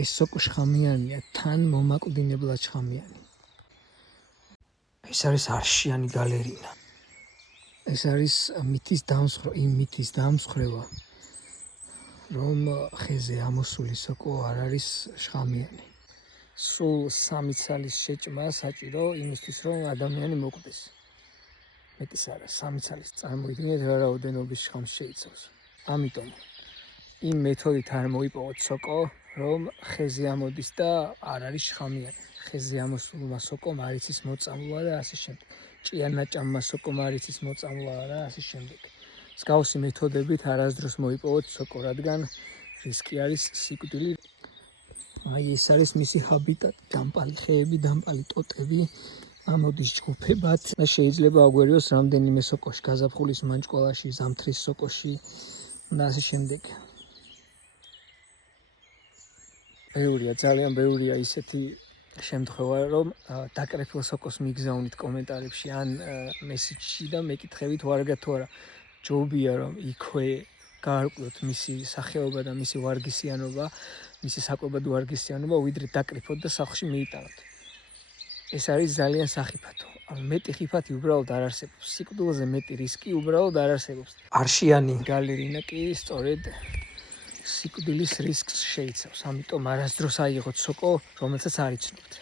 ეს სოკო შხამიანია, თან მომაკვდინებლად შხამიანი. ეს არის არშიანი გალერინა. ეს არის მითის დამსხრევა, რომ ხეზე ამოსული სოკო არ არის შხამიანი. სულ 3 ცალის შეჭმა საჭირო იმისთვის, რომ ადამიანი მოკვდეს. მეტის არა, 3 ცალის წარმოიდგინეთ რა რაოდენობის შხამს შეიცავს. ამიტომ იმ მეთოდით არ მოიპოვოთ სოკო, რომ ხეზე ამოდის და არ არის შხამიანი. ხეზე ამოსულმა სოკომ არ იცის მოწამვლა და ასე შემდეგ. ჭიანაჭამმა სოკომ არ იცის მოწამვლა და ასე შემდეგ. მსგავსი მეთოდებით არასდროს მოიპოვოთ სოკო, რადგან რისკი არის სიკვდილი. აი ეს არის მისი ჰაბიტატი, დამპალი ხეები, დამპალი ტოტები, ამოდის ჯგუფებად და შეიძლება აგვერიოს რამდენიმე სოკოში, გაზაფხულის მანჭკოლაში, ზამთრის სოკოში და ასე შემდეგ. ბევრია, ძალიან ბევრია ისეთი შემთხვევა, რომ დაკრეფილ სოკოს მიგზავნით კომენტარებში ან მესიჯში და მეკითხებით ვარგად თუ არა. ჯობია რომ იქვე გაარკვიოთ მისი სახეობა და მისი ვარგისიანობა, მისი საკვებად ვარგისიანობა, ვიდრე დაკრიფოთ და სახლში მიიტანოთ. ეს არის ძალიან სახიფათო. მეტი ხიფათი უბრალოდ არ არსებობს. სიკვდილზე მეტი რისკი უბრალოდ არ არსებობს. არშიანი გალერინა კი სწორედ სიკვდილის რისკს შეიცავს. ამიტომ არასდროს აიღოთ სოკო, რომელსაც არ იცნობთ.